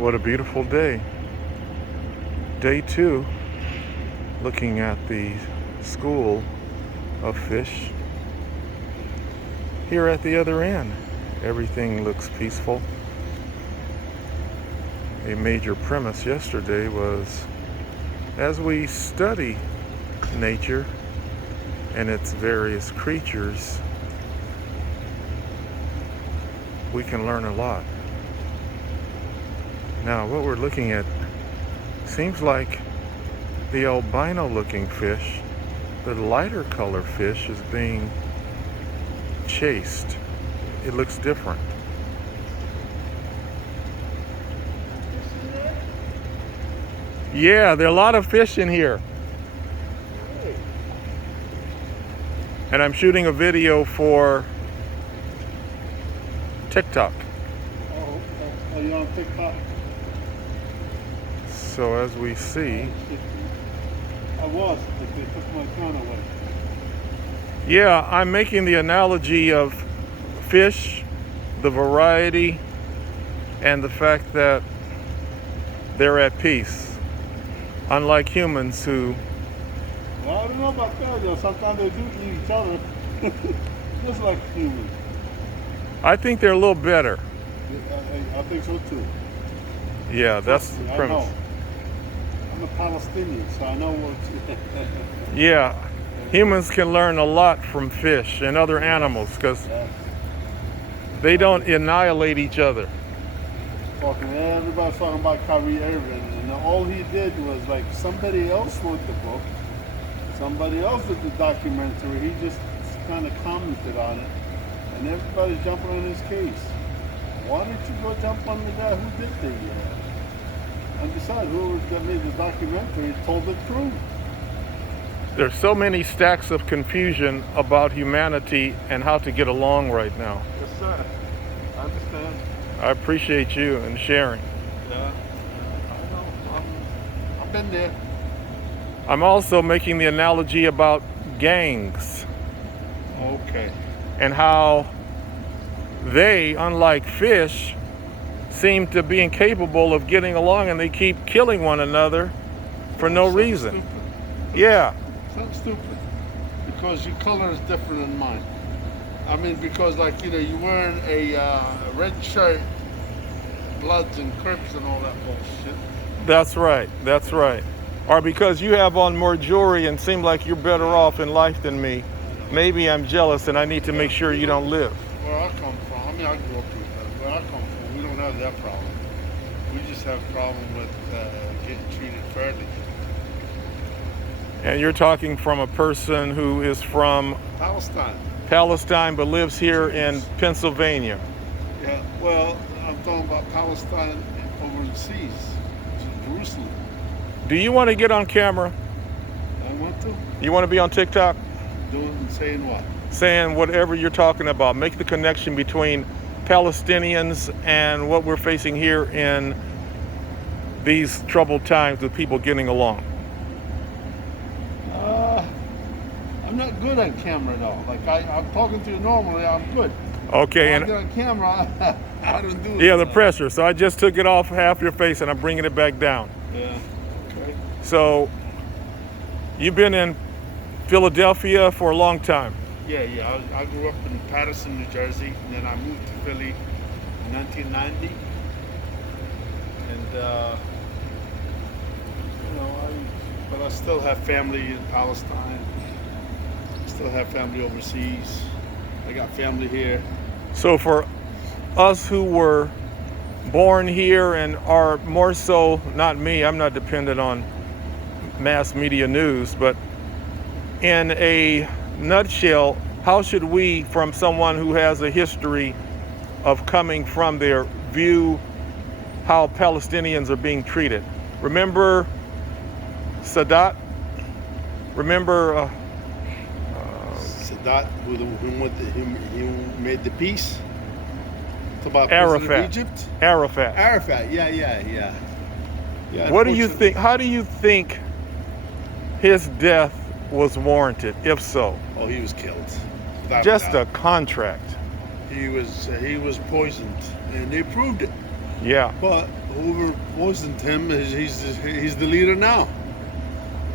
What a beautiful day. Day 2, looking at the school of fish. Here at the other end, everything looks peaceful. A major premise yesterday was, as we study nature and its various creatures, we can learn a lot. Now, what we're looking at seems like the albino looking fish, the lighter color fish, is being chased. It looks different. Yeah, there are a lot of fish in here. And I'm shooting a video for TikTok. Oh, you're on TikTok? So as we see, I was, but they took my account away. yeah, I'm making the analogy of fish, the variety, and the fact that they're at peace. Unlike humans who... Well, I don't know about that, though. Sometimes they do eat each other. Just like humans. I think they're a little better. I think so, too. Yeah, that's the premise. I'm a Palestinian, so I know what... Yeah, humans can learn a lot from fish and other animals because they don't annihilate each other. Everybody's talking about Kyrie Irving, and all he did was like somebody else wrote the book, somebody else did the documentary, he just kind of commented on it, and everybody's jumping on his case. Why don't you go jump on the guy who did the and besides, whoever that made the documentary told the truth. There's so many stacks of confusion about humanity and how to get along right now. Yes, sir. I understand. I appreciate you and sharing. Yeah, I know. I've been there. I'm also making the analogy about gangs Okay. and how they, unlike fish, seem to be incapable of getting along, and they keep killing one another for no reason. Stupid. Yeah. That's stupid. Because your color is different than mine. I mean, because like, you're wearing a red shirt, Bloods and Crips and all that bullshit. That's right. That's right. Or because you have on more jewelry and seem like you're better off in life than me, maybe I'm jealous and I need to make sure you don't live. Where I come from, I mean, I grew up with that. Where I come from, we don't have that problem. We just have a problem with getting treated fairly. And you're talking from a person who is from Palestine but lives here in Pennsylvania. Yeah, well, I'm talking about Palestine overseas, to Jerusalem. Do you want to get on camera? I want to. You want to be on TikTok? Saying what? Saying whatever you're talking about. Make the connection between Palestinians and what we're facing here in these troubled times with people getting along. I'm not good on camera though. Like I'm talking to you normally, I'm good. Okay, and on camera, I don't do it. Yeah, the pressure. So I just took it off half your face and I'm bringing it back down. Yeah. Okay. So you've been in Philadelphia for a long time. Yeah. I grew up in Patterson, New Jersey, and then I moved to Philly in 1990. And but I still have family in Palestine. Still have family overseas. I got family here. So for us who were born here and are more so, not me, I'm not dependent on mass media news, but in a nutshell, how should we, from someone who has a history of coming from there, view how Palestinians are being treated? Remember Sadat? Remember Sadat, who made the peace? About Arafat. Egypt? Arafat, yeah. What do you think? How do you think his death was warranted, if so? Oh, he was killed. Just a contract. He was poisoned, and they proved it. Yeah. But whoever poisoned him, he's the leader now.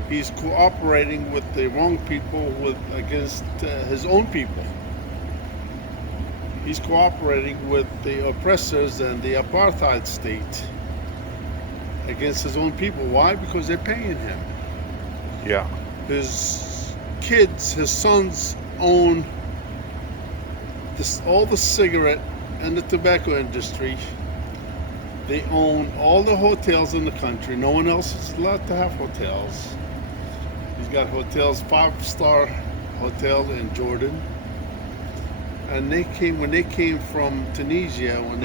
He's cooperating with the wrong people against his own people. He's cooperating with the oppressors and the apartheid state against his own people. Why? Because they're paying him. Yeah. His kids, his sons own all the cigarette and the tobacco industry. They own all the hotels in the country. No one else is allowed to have hotels. He's got hotels, 5-star hotel in Jordan. And when they came from Tunisia, when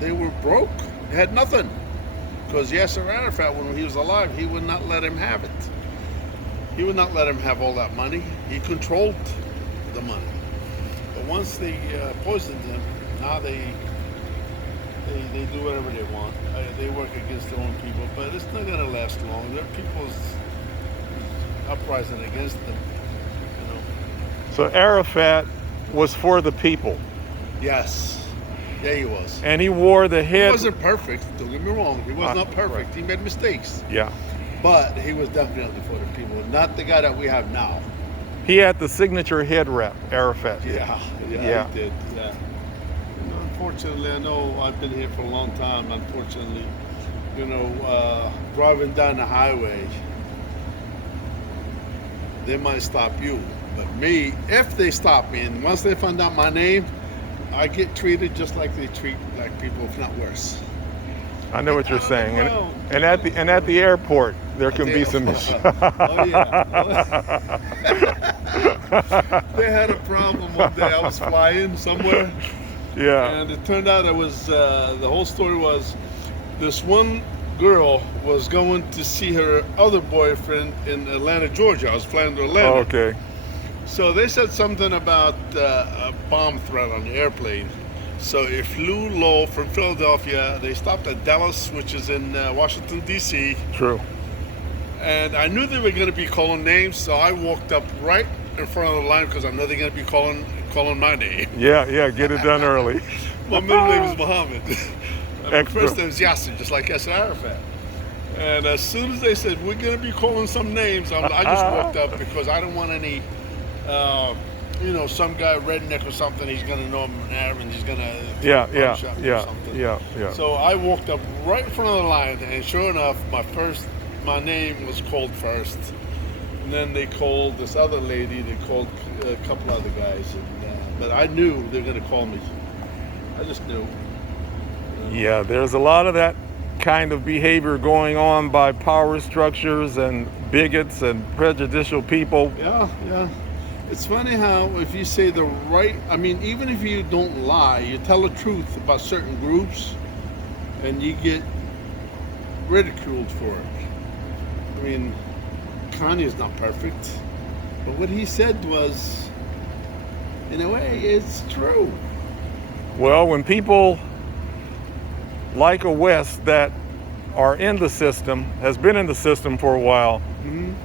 they were broke. They had nothing. Because Yasser Arafat, when he was alive, he would not let him have it. He would not let him have all that money. He controlled the money. But once they poisoned him, now they do whatever they want. They work against their own people, but it's not going to last long. There are people's uprising against them, you know. So Arafat was for the people. Yes. Yeah, he was. And he wore the head. He wasn't perfect, don't get me wrong. He was not perfect. Right. He made mistakes. Yeah. But he was definitely for the people, not the guy that we have now. He had the signature head wrap, Arafat. Yeah, he did. Yeah. Unfortunately, I know I've been here for a long time. Unfortunately, driving down the highway, they might stop you. But me, if they stop me, and once they find out my name, I get treated just like they treat black people, if not worse. I know what you're saying. And at the airport, there can be some issues. Oh yeah. They had a problem one day. I was flying somewhere. Yeah. And it turned out it was the whole story was this one girl was going to see her other boyfriend in Atlanta, Georgia. I was flying to Atlanta. Oh, okay. So they said something about a bomb threat on the airplane. So it flew low from Philadelphia. They stopped at Dallas, which is in Washington, D.C. True. And I knew they were going to be calling names, so I walked up right in front of the line because I know they're going to be calling my name. Yeah, get it done early. My middle name is Muhammad. My Extra. first name is Yasser, just like Yasser Arafat. And as soon as they said, we're going to be calling some names, I just walked up because I don't want any, some guy, redneck or something, he's going to know I'm an Arab and he's going to Yeah. So I walked up right in front of the line, and sure enough, my name was called first. And then they called this other lady, they called a couple other guys. But I knew they were going to call me. I just knew. Yeah, there's a lot of that kind of behavior going on by power structures and bigots and prejudicial people. Yeah. It's funny how if you say the right, even if you don't lie, you tell the truth about certain groups and you get ridiculed for it. Kanye's not perfect, but what he said was, in a way, it's true. Well, when people like a West that are in the system, has been in the system for a while,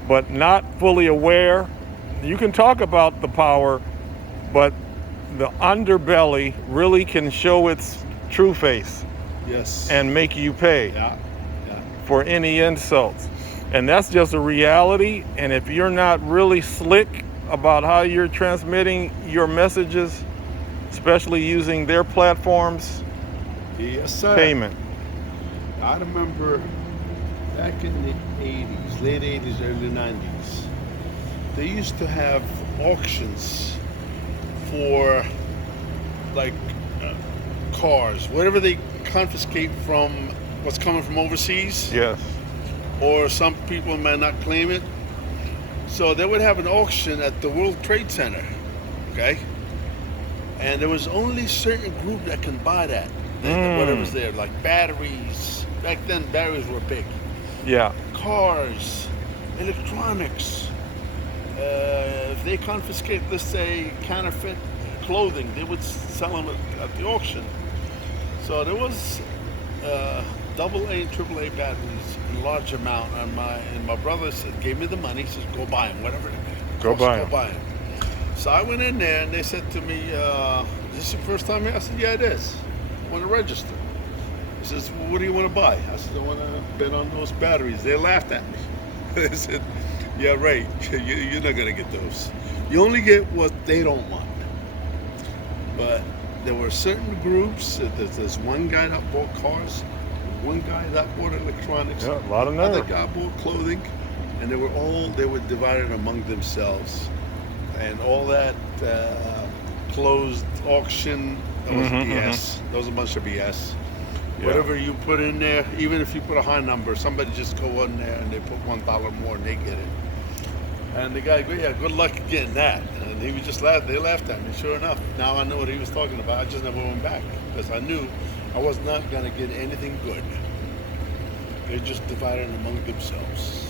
but not fully aware, you can talk about the power, but the underbelly really can show its true face. Yes. And make you pay for any insults. And that's just a reality. And if you're not really slick about how you're transmitting your messages, especially using their platforms, yes, sir. Payment. I remember back in the 80s, late 80s, early 90s, they used to have auctions for cars, whatever they confiscate from what's coming from overseas. Yes. Or some people might not claim it. So they would have an auction at the World Trade Center, okay? And there was only a certain group that can buy that, whatever's there, like batteries. Back then, batteries were big. Yeah. Cars, electronics. If they confiscate, let's say, counterfeit clothing, they would sell them at the auction. So there was AA and AAA batteries in large amount. And my brother gave me the money. He says, go buy them, whatever. Go buy them. So I went in there and they said to me, is this your first time here? I said, yeah, it is. I want to register. says, well, what do you want to buy? I said, I want to bet on those batteries. They laughed at me. They said, yeah, right. You're not going to get those. You only get what they don't want. But there were certain groups. There's one guy that bought cars, one guy that bought electronics, Yeah, a lot of nerve. other guy bought clothing, and they were divided among themselves. And all that closed auction, that was BS. That was a bunch of BS. Yeah. Whatever you put in there, even if you put a high number, somebody just go in there and they put $1 more and they get it. And the guy, yeah, good luck getting that. And he was just they laughed at me. Sure enough, now I know what he was talking about. I just never went back because I knew I was not going to get anything good. They're just divided among themselves.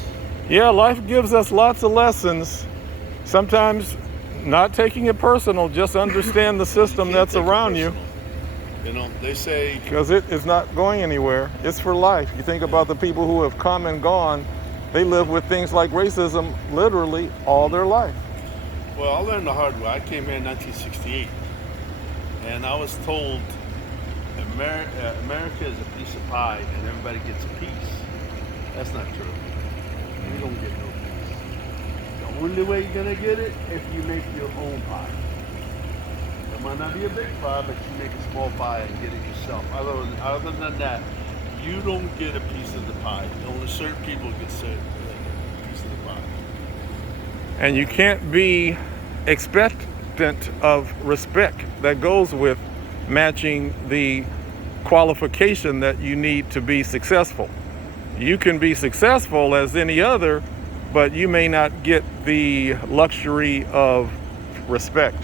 Yeah, life gives us lots of lessons. Sometimes not taking it personal, just understand the system that's around you. You know, they say... Because it is not going anywhere. It's for life. You think about the people who have come and gone, they live with things like racism literally all their life. Well, I learned the hard way. I came here in 1968, and I was told America is a piece of pie and everybody gets a piece. That's not true. You don't get no piece. The only way you're going to get it if you make your own pie. It might not be a big pie, but you make a small pie and get it yourself. Other than that, you don't get a piece of the pie. Only certain people get a piece of the pie. And you can't be expectant of respect that goes with matching the qualification that you need to be successful. You can be successful as any other, but you may not get the luxury of respect.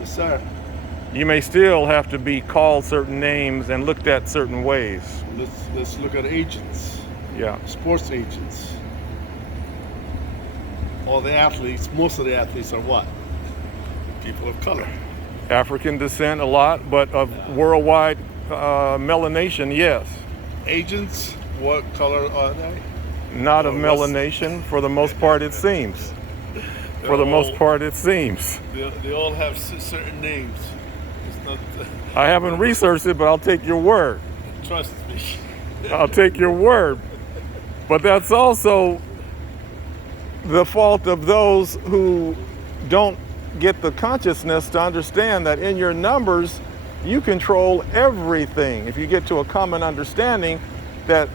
Yes, sir. You may still have to be called certain names and looked at certain ways. Let's look at agents. Yeah. Sports agents. All the athletes, most of the athletes are what? People of color. African descent a lot, but of worldwide melanation, yes. Agents, what color are they? Not of melanation, for the most part it seems. For the most part it seems. They all have certain names. It's not. I haven't researched it, but I'll take your word. Trust me. I'll take your word. But that's also the fault of those who don't get the consciousness to understand that in your numbers, you control everything. If you get to a common understanding that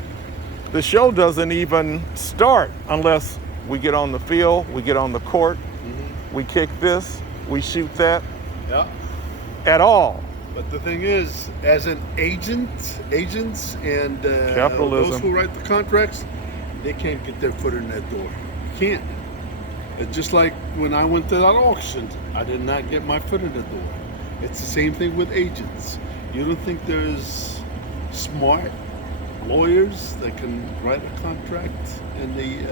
the show doesn't even start unless we get on the field, we get on the court, we kick this, we shoot that, at all. But the thing is, as an agents and capitalism, those who write the contracts, they can't get their foot in that door. Can't. It's just like when I went to that auction, I did not get my foot in the door. It's the same thing with agents. You don't think there's smart lawyers that can write a contract in the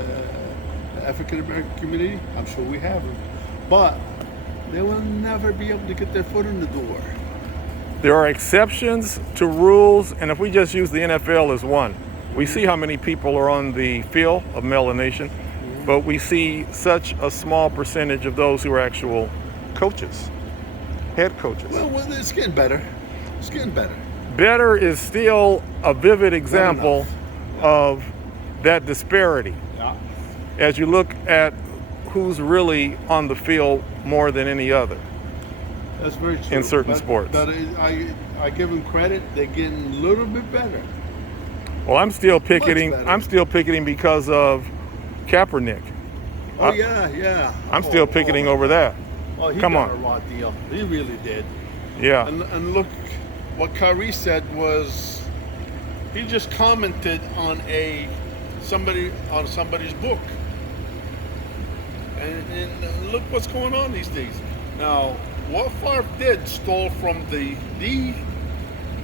African American community? I'm sure we have them. But they will never be able to get their foot in the door. There are exceptions to rules, and if we just use the NFL as one, we see how many people are on the field of melanation, but we see such a small percentage of those who are actual coaches, head coaches. Well, it's getting better. It's getting better. Better is still a vivid example of that disparity. Yeah. As you look at who's really on the field more than any other. That's very true. In certain sports. But I give them credit. They're getting a little bit better. Well, I'm still picketing. I'm still picketing because of Kaepernick. Oh, yeah. I'm still picketing over that. Oh, he Come got on. a raw deal. He really did. Yeah. And look, what Kyrie said was, he just commented on somebody's book. And look what's going on these days. Now, what Favre did stole from the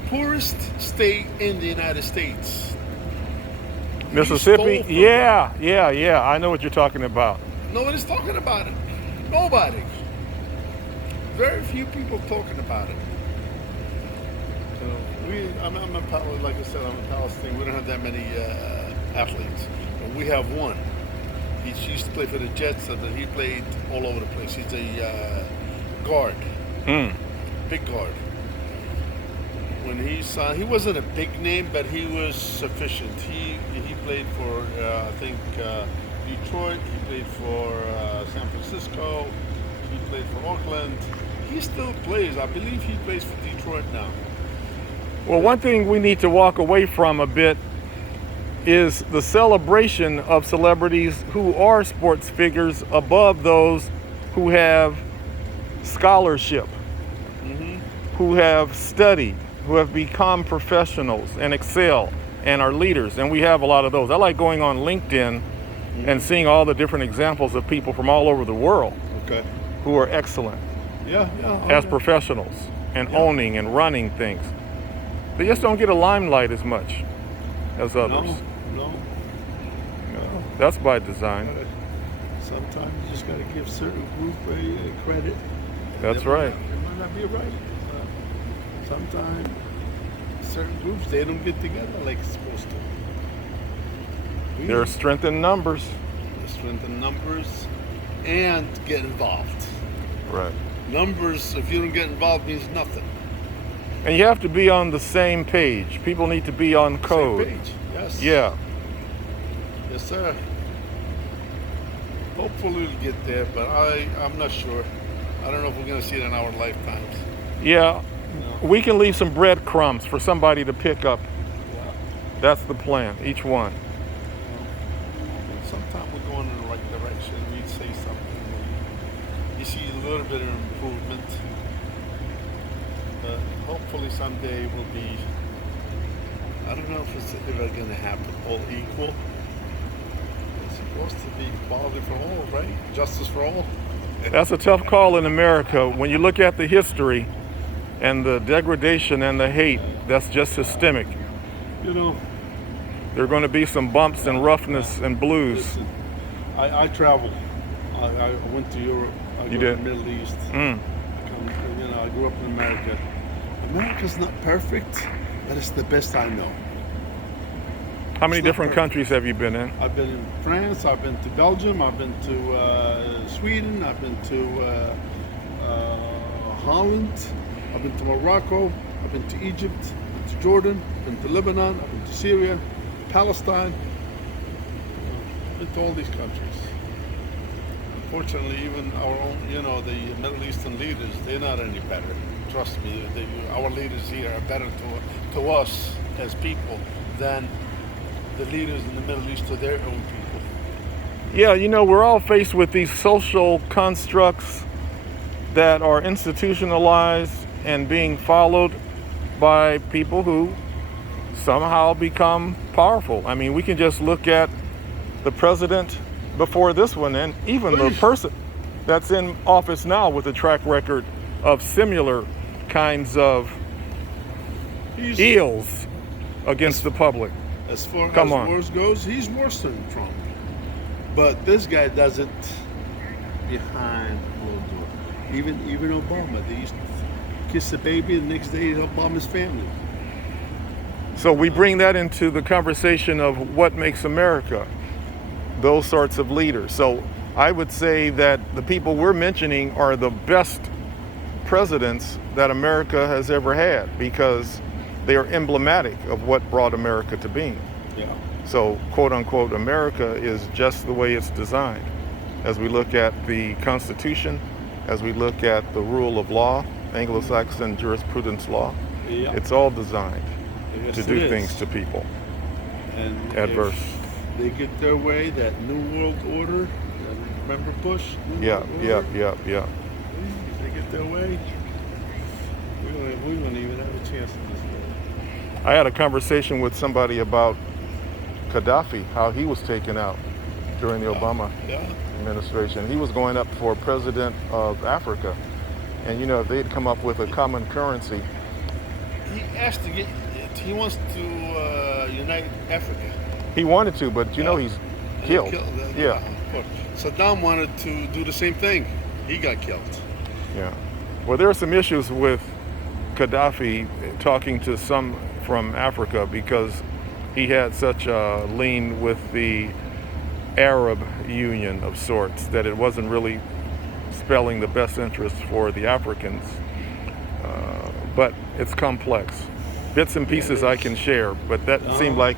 poorest state in the United States. Mississippi? Yeah. I know what you're talking about. Nobody's talking about it. Nobody. Very few people talking about it. So like I said, I'm a Palestinian. We don't have that many athletes, but we have one. He used to play for the Jets, but he played all over the place. He's a guard, big guard. when he wasn't a big name, but he was sufficient. He played for I think Detroit. He played for San Francisco. He played for Oakland. He still plays. I believe he plays for Detroit now. Well, one thing we need to walk away from a bit is the celebration of celebrities who are sports figures above those who have scholarship, who have studied, who have become professionals and excel and are leaders. And we have a lot of those. I like going on LinkedIn and seeing all the different examples of people from all over the world who are excellent as professionals and owning and running things. They just don't get a limelight as much as others. No. That's by design. Sometimes you just got to give certain group a credit. That's right. It might not be right. Sometimes certain groups, they don't get together like it's supposed to. There's strength in numbers. There's strength in numbers and get involved. Right. Numbers, if you don't get involved, means nothing. And you have to be on the same page. People need to be on code. Same page, yes. Yeah. Yes, sir. Hopefully we'll get there, but I'm not sure. I don't know if we're going to see it in our lifetimes. Yeah. No. We can leave some breadcrumbs for somebody to pick up. Yeah. That's the plan, each one. Sometimes we're going in the right direction. We say something. You see a little bit of improvement. But hopefully someday we'll be, I don't know if it's ever going to happen, all equal. It's supposed to be equality for all, right? Justice for all. That's a tough call in America. When you look at the history and the degradation and the hate, that's just systemic. You know, there are going to be some bumps and roughness and blues. Listen, I traveled. I went to Europe. I You grew up did? in the Middle East. I grew up in America. America's not perfect, but it's the best I know. How many It's not different perfect. countries have you been in? I've been in France, I've been to Belgium, I've been to Sweden, I've been to Holland, I've been to Morocco, I've been to Egypt, I've been to Jordan, I've been to Lebanon, I've been to Syria, Palestine. I've been to all these countries. Unfortunately, even our own, the Middle Eastern leaders, they're not any better. Trust me, our leaders here are better to us as people than the leaders in the Middle East to their own people. Yeah, we're all faced with these social constructs that are institutionalized and being followed by people who somehow become powerful. I mean, we can just look at the president before this one and even the person that's in office now with a track record of similar kinds of ills against the public. As far as Come on. wars goes, he's worse than Trump. But this guy does it behind closed door. Even Obama, they used to kiss a baby and the next day he'd bomb his family. So we bring that into the conversation of what makes America, those sorts of leaders. So I would say that the people we're mentioning are the best presidents that America has ever had because they are emblematic of what brought America to being. Yeah. So, quote unquote, America is just the way it's designed. As we look at the Constitution, as we look at the rule of law, Anglo-Saxon jurisprudence law, it's all designed to do things to people. And adverse. If they get their way, that New World Order, remember Bush? Yeah. If they get their way, we don't even have a chance in this world. I had a conversation with somebody about Gaddafi, how he was taken out during the Obama administration. He was going up for president of Africa. And if they'd come up with a common currency. He wants to unite Africa. He wanted to, but he's killed. Yeah. Of course. Saddam wanted to do the same thing. He got killed. Yeah. Well, there are some issues with Gaddafi talking to some from Africa because he had such a lean with the Arab Union of sorts that it wasn't really spelling the best interest for the Africans. But it's complex. bits and pieces I can share, but that seemed like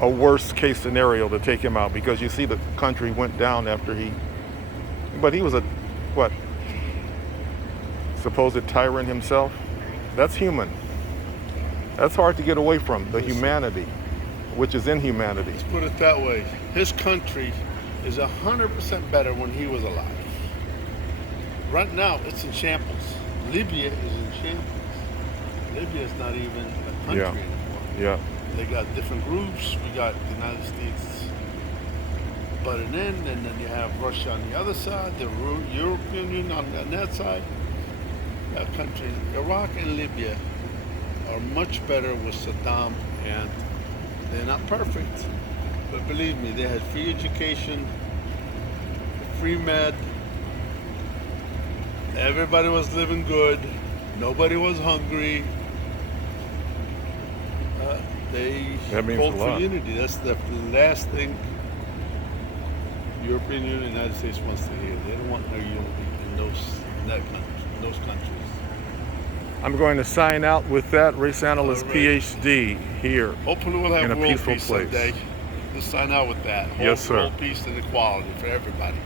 a worst case scenario to take him out, because you see the country went down after but he was a, what, supposed tyrant himself? That's human. That's hard to get away from, the humanity, which is inhumanity. Let's put it that way. His country is 100% better when he was alive. Right now, it's in shambles. Libya is in shambles. Libya is not even a country anymore. Yeah. They got different groups. We got the United States butting in, and then you have Russia on the other side, the European Union on that side. That country, Iraq and Libya, are much better with Saddam, and they're not perfect. But believe me, they had free education, free med. Everybody was living good. Nobody was hungry. That means fought a for lot. unity. That's the last thing European Union and the United States wants to hear. They don't want no unity in those countries. I'm going to sign out with that. Ray Sandolas, All right. PhD, here. Hopefully we'll have In a world peaceful peace place. someday. Let's sign out with that. Yes, sir. World peace and equality for everybody.